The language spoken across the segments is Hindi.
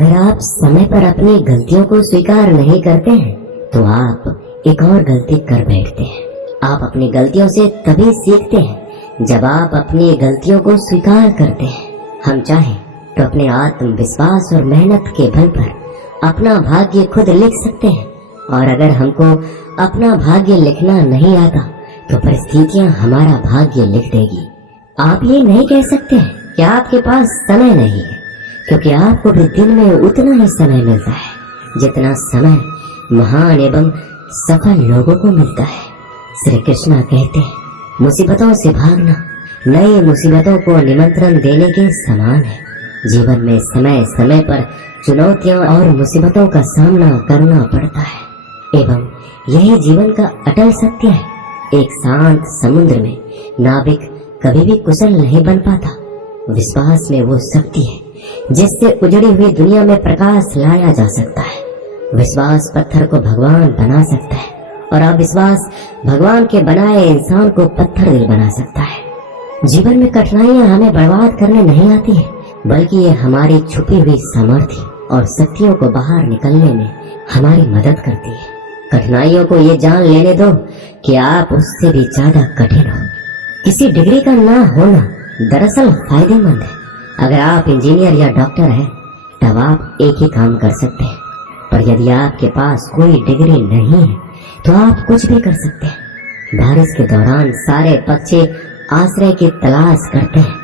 अगर आप समय पर अपनी गलतियों को स्वीकार नहीं करते हैं तो आप एक और गलती कर बैठते हैं। आप अपनी गलतियों से तभी सीखते हैं जब आप अपनी गलतियों को स्वीकार करते हैं। हम चाहें तो अपने आत्मविश्वास और मेहनत के बल पर अपना भाग्य खुद लिख सकते हैं, और अगर हमको अपना भाग्य लिखना नहीं आता तो परिस्थितियां हमारा भाग्य लिख देगी। आप ये नहीं कह सकते हैं कि आपके पास समय नहीं है, क्योंकि आपको भी दिन में उतना ही समय मिलता है जितना समय महान एवं सफल लोगों को मिलता है। श्री कृष्ण कहते हैं, मुसीबतों से भागना नई मुसीबतों को निमंत्रण देने के समान है। जीवन में समय समय पर चुनौतियां और मुसीबतों का सामना करना पड़ता है एवं यही जीवन का अटल सत्य है। एक शांत समुद्र में नाविक कभी भी कुशल नहीं बन पाता। विश्वास में वो शक्ति है जिससे उजड़ी हुई दुनिया में प्रकाश लाया जा सकता है। विश्वास पत्थर को भगवान बना सकता है और अविश्वास भगवान के बनाए इंसान को पत्थर दिल बना सकता है। जीवन में कठिनाइयां हमें बर्बाद करने नहीं आती है, बल्कि ये हमारी छुपी हुई सामर्थ्य और शक्तियों को बाहर निकलने में हमारी मदद करती है। कठिनाइयों को ये जान लेने दो कि आप उससे भी ज्यादा कठिन हो। किसी डिग्री का ना होना दरअसल फायदेमंद है। अगर आप इंजीनियर या डॉक्टर हैं तब आप एक ही काम कर सकते हैं, पर यदि आपके पास कोई डिग्री नहीं है तो आप कुछ भी कर सकते हैं। बारिश के दौरान सारे पक्षी आश्रय की तलाश करते हैं,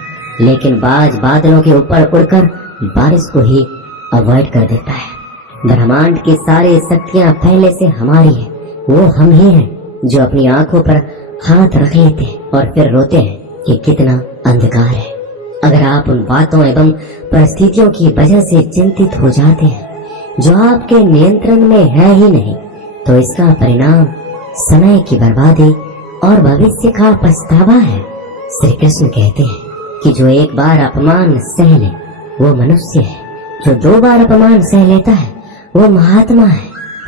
लेकिन बाज बादलों के ऊपर उड़कर बारिश को ही अवॉइड कर देता है। ब्रह्मांड की सारी शक्तियां पहले से हमारी है। वो हम ही हैं जो अपनी आंखों पर हाथ रख लेते हैं और फिर रोते हैं कि कितना अंधकार है। अगर आप उन बातों एवं परिस्थितियों की वजह से चिंतित हो जाते हैं जो आपके नियंत्रण में है ही नहीं, तो इसका परिणाम समय की बर्बादी और भविष्य का पछतावा है। श्री कृष्ण कहते हैं कि जो एक बार अपमान सह ले वो मनुष्य है, जो 2 बार अपमान सह लेता है वो महात्मा है,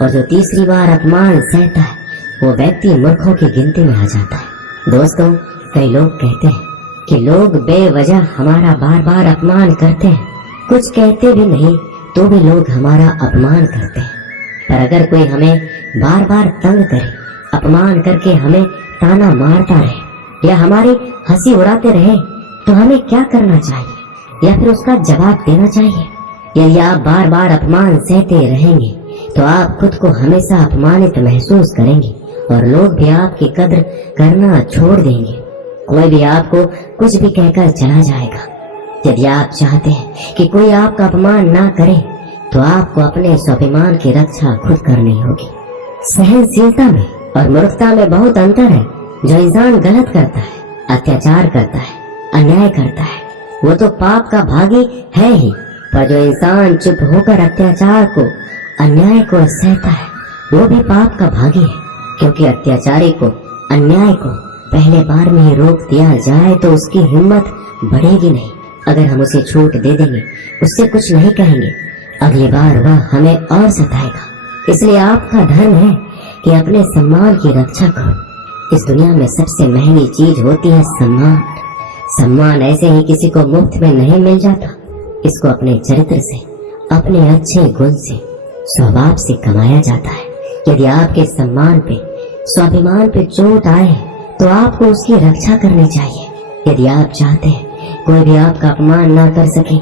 और जो 3री बार अपमान सहता है वो व्यक्ति मूर्खों की गिनती में आ जाता है। दोस्तों, कई लोग कहते हैं कि लोग बेवजह हमारा बार बार अपमान करते हैं, कुछ कहते भी नहीं तो भी लोग हमारा अपमान करते हैं। पर अगर कोई हमें बार बार तंग करे, अपमान करके हमें ताना मारता रहे या हमारी हंसी उड़ाते रहे, तो हमें क्या करना चाहिए या फिर उसका जवाब देना चाहिए? यदि आप बार बार अपमान सहते रहेंगे तो आप खुद को हमेशा अपमानित महसूस करेंगे और लोग भी आपकी कद्र करना छोड़ देंगे। कोई भी आपको कुछ भी कहकर चला जाएगा। यदि आप चाहते हैं कि कोई आपका अपमान ना करे तो आपको अपने स्वाभिमान की रक्षा खुद करनी होगी। सहनशीलता में और मूर्खता में बहुत अंतर है। जो इंसान गलत करता है, अत्याचार करता है, अन्याय करता है, वो तो पाप का भागी है ही, पर जो इंसान चुप होकर अत्याचार को, अन्याय को सहता है वो भी पाप का भागी है, क्योंकि अत्याचारी को, अन्याय को पहले बार में ही रोक दिया जाए तो उसकी हिम्मत बढ़ेगी नहीं। अगर हम उसे छूट दे देंगे, उससे कुछ नहीं कहेंगे, अगली बार वह हमें और सताएगा। इसलिए आपका धर्म है कि अपने सम्मान की रक्षा करो। इस दुनिया में सबसे महंगी चीज होती है सम्मान। सम्मान ऐसे ही किसी को मुफ्त में नहीं मिल जाता। इसको अपने चरित्र से, अपने अच्छे गुण से, स्वभाव से कमाया जाता है। यदि आपके सम्मान पे, स्वाभिमान पे चोट आए तो आपको उसकी रक्षा करनी चाहिए। यदि आप चाहते हैं कोई भी आपका अपमान ना कर सके,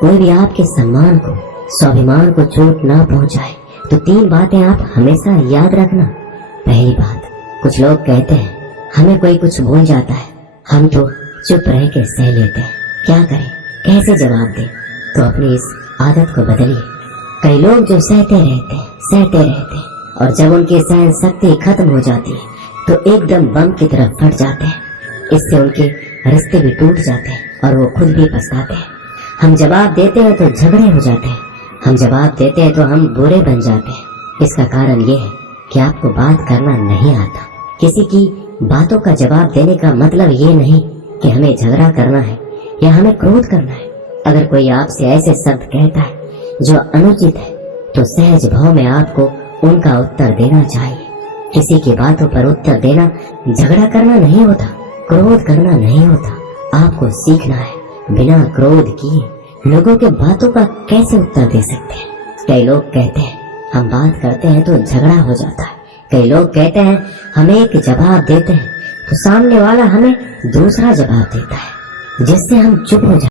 कोई भी आपके सम्मान को, स्वाभिमान को चोट ना पहुंचाए, तो 3 बातें आप हमेशा याद रखना। पहली बात, कुछ लोग कहते हैं हमें कोई कुछ बोल जाता है, हम तो चुप रह के सह लेते हैं, क्या करें, कैसे जवाब दें? तो अपनी इस आदत को बदलिए। कई लोग जो सहते रहते हैं और जब उनकी सहन शक्ति खत्म हो जाती है तो एकदम बम की तरफ फट जाते हैं। इससे उनके रिश्ते भी टूट जाते हैं और वो खुद भी पछताते हैं। हम जवाब देते हैं तो झगड़े हो जाते हैं, हम जवाब देते हैं तो हम बुरे बन जाते हैं। इसका कारण ये है कि आपको बात करना नहीं आता। किसी की बातों का जवाब देने का मतलब ये नहीं कि हमें झगड़ा करना है या हमें क्रोध करना है। अगर कोई आपसे ऐसे शब्द कहता है जो अनुचित है तो सहज भाव में आपको उनका उत्तर देना चाहिए। किसी की बातों पर उत्तर देना झगड़ा करना नहीं होता, क्रोध करना नहीं होता। आपको सीखना है बिना क्रोध किए लोगों के बातों का कैसे उत्तर दे सकते हैं? कई लोग कहते हैं हम बात करते हैं तो झगड़ा हो जाता है। कई लोग कहते हैं हम एक जवाब देते हैं तो सामने वाला हमें दूसरा जवाब देता है, जिससे हम चुप हो जाते हैं।